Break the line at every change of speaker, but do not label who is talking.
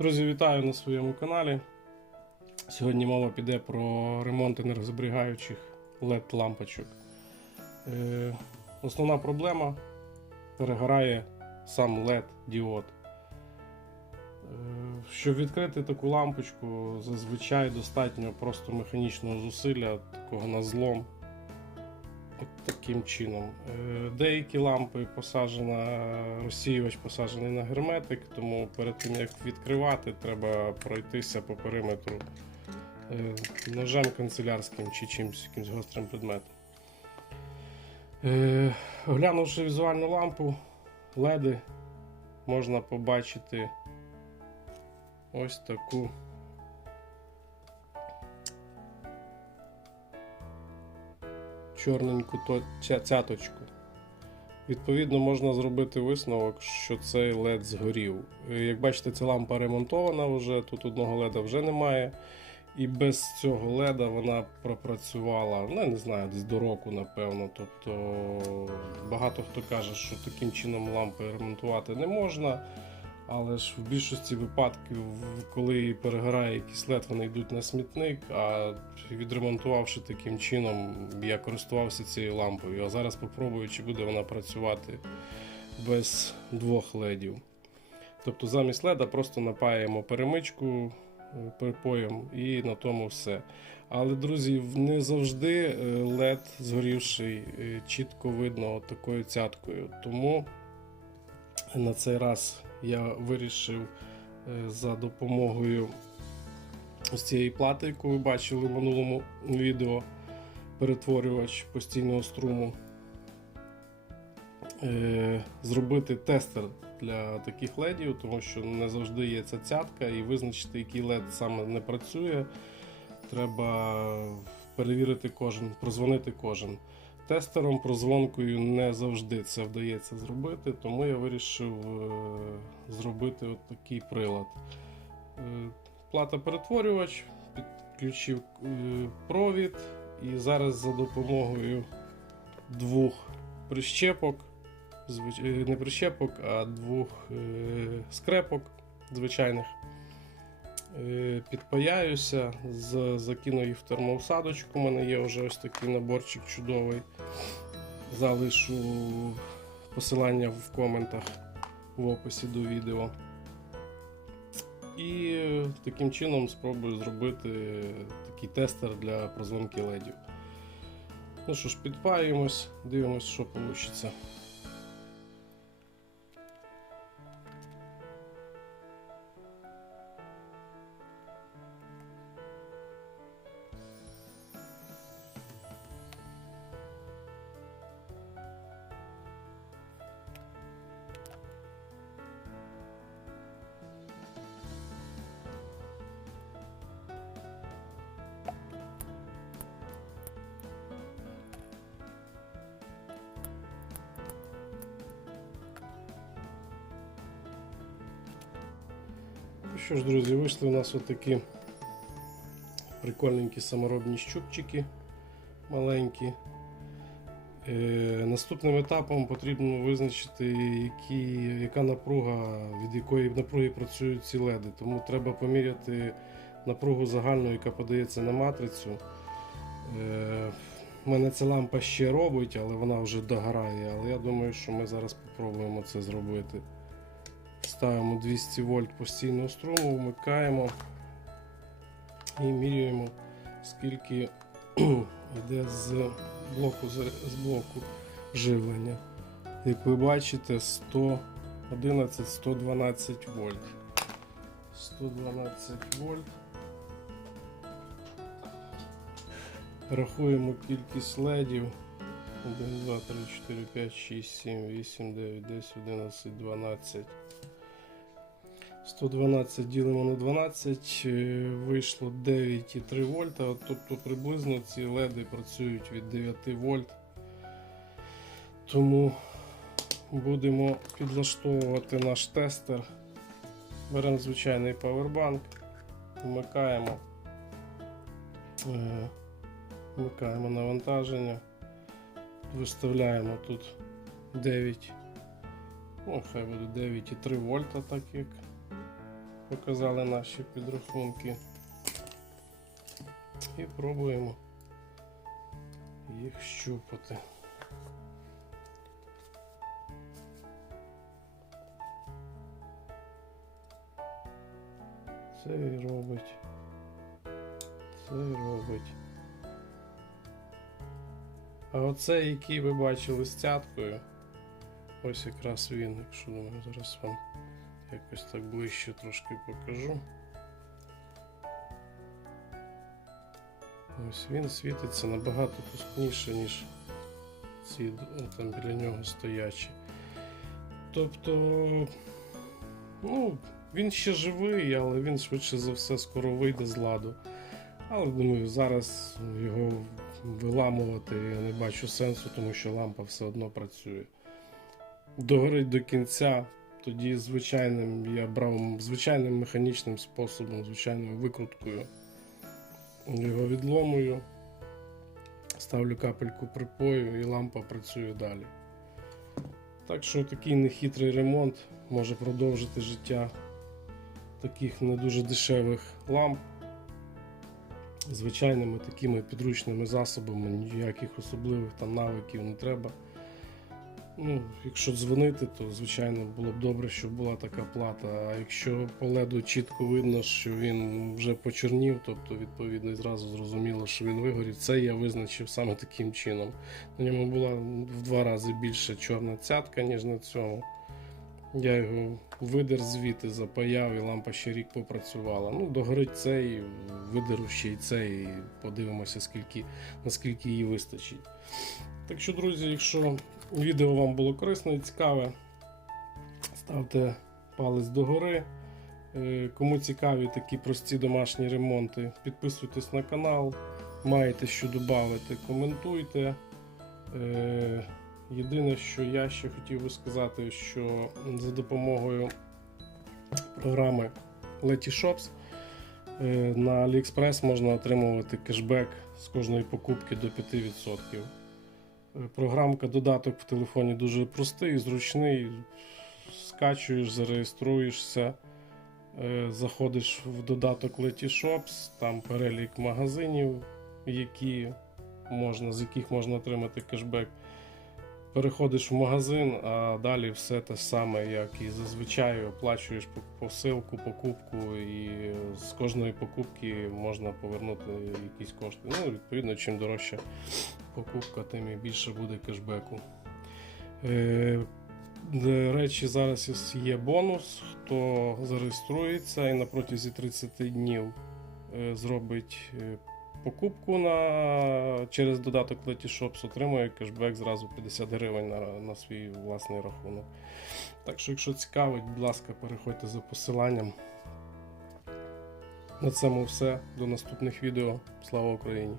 Друзі, вітаю на своєму каналі. Сьогодні мова піде про ремонт енергозберігаючих LED лампочок. Е, основна проблема перегорає сам LED діод. Е, щоб відкрити таку лампочку, зазвичай достатньо просто механічного зусилля, такого на злом. Таким чином. Е, Деякі лампи посаджена, розсіювач посаджений на герметик, тому перед тим як відкривати, треба пройтися по периметру е, ножем канцелярським чи чимось якимсь гострим предметом. Е, Оглянувши візуальну лампу, леди, можна побачити ось таку чорненьку цяточку. Відповідно, можна зробити висновок, що цей LED згорів. Е, Як бачите, ця лампа ремонтована вже, тут одного леда вже немає. І без цього леда вона пропрацювала, ну я не знаю, десь до року, напевно. Тобто багато хто каже, що таким чином лампи ремонтувати не можна. Але ж в більшості випадків, коли перегорає якийсь вони йдуть на смітник. А відремонтувавши таким чином, я користувався цією лампою. А зараз попробую, чи буде вона працювати без двох ледів. Тобто замість леда просто напаємо перемичку е, припоєм і на тому все. Але, друзі, не завжди е, лед згорівший е, чітко видно такою цяткою. Тому на цей раз я вирішив е, за допомогою ось цієї плати, яку ви бачили в минулому відео, перетворювач постійного струму, е, зробити тестер для таких ледів, тому що не завжди є ця цятка, і визначити, який лед саме не працює. Треба перевірити кожен, прозвонити кожен. Тестером прозвонкою не завжди це вдається зробити, тому я вирішив е, зробити от такий прилад. Е, Плата перетворювач, підключив е, провід і зараз за допомогою двох прищепок, не прищепок, а двох скрепок звичайних. Е, Підпаяюся, закину їх в термоусадочку. У мене є вже ось такий наборчик чудовий. Залишу посилання в коментах в описі до відео. І таким чином спробую зробити такий тестер для прозвонки ледів. Ну що ж, підпаюємось, дивимось, що вийде. Що ж, друзі, вийшли у нас отакі прикольненькі саморобні щупчики маленькі. Е, наступним етапом потрібно визначити, які, яка напруга, від якої напруги працюють ці леди. Тому треба поміряти напругу загальну, яка подається на матрицю. Е, у мене ця лампа ще робить, але вона вже догорає. Але я думаю, що ми зараз спробуємо це зробити. Ставимо 200 вольт постійного струму, вмикаємо і міряємо, скільки йде з блоку, з блоку живлення. Як ви бачите, 111-112 вольт. 112 вольт. Рахуємо кількість ледів. 1, 2, 3, 4, 5, 6, 7, 8, 9, 10, 11, 12. 112 ділимо на 12, е, вийшло 9,3 вольта, тобто приблизно ці леди працюють від 9 вольт. Тому будемо підлаштовувати наш тестер. Беремо звичайний павербанк, вмикаємо, е, вмикаємо навантаження, виставляємо тут 9, ну хай буде 9,3 вольта, так як показали наші підрахунки. І пробуємо їх щупати. Цей робить. Цей робить. А оцей, який ви бачили з цяткою, ось якраз він, якщо думаю, зараз вам якось так ближче трошки покажу. Ось він світиться набагато тускніше, ніж ці ну, там біля нього стоячі. Тобто, ну, він ще живий, але він швидше за все скоро вийде з ладу. Але думаю, зараз його виламувати я не бачу сенсу, тому що лампа все одно працює. Догорить до кінця, тоді звичайним я брав звичайним механічним способом, звичайною викруткою. Його відломую, ставлю капельку припою і лампа працює далі. Так що такий нехитрий ремонт може продовжити життя таких не дуже дешевих ламп. Звичайними такими підручними засобами, ніяких особливих там навиків не треба. Ну, якщо дзвонити, то звичайно було б добре, щоб була така плата. А якщо по леду чітко видно, що він вже почорнів, тобто відповідно і зразу зрозуміло, що він вигорів, це я визначив саме таким чином. На ньому була в два рази більше чорна цятка, ніж на цьому. Я його видер звідти, запаяв, і лампа ще рік попрацювала. Ну, догорить цей, видеру ще й цей, і подивимося, скільки, наскільки її вистачить. Так що, друзі, якщо відео вам було корисне і цікаве, ставте палець догори. Е, Кому цікаві такі прості домашні ремонти, підписуйтесь на канал. Маєте що додати, коментуйте. Е, Єдине, що я ще хотів би сказати, що за допомогою програми Letyshops е, на AliExpress можна отримувати кешбек з кожної покупки до 5%. Програмка додаток в телефоні дуже простий, зручний. Скачуєш, зареєструєшся, е, заходиш в додаток Letyshops, там перелік магазинів, які можна, з яких можна отримати кешбек. Переходиш в магазин, а далі все те саме, як і зазвичай, оплачуєш посилку, покупку, і з кожної покупки можна повернути якісь кошти. Ну, відповідно, чим дорожча покупка, тим і більше буде кешбеку. Е, До речі, зараз є бонус. Хто зареєструється і на протязі 30 днів е, зробить е, покупку на, через додаток Letyshops, отримує кешбек зразу 50 гривень на, на свій власний рахунок. Так що, якщо цікавить, будь ласка, переходьте за посиланням. На цьому все. До наступних відео. Слава Україні!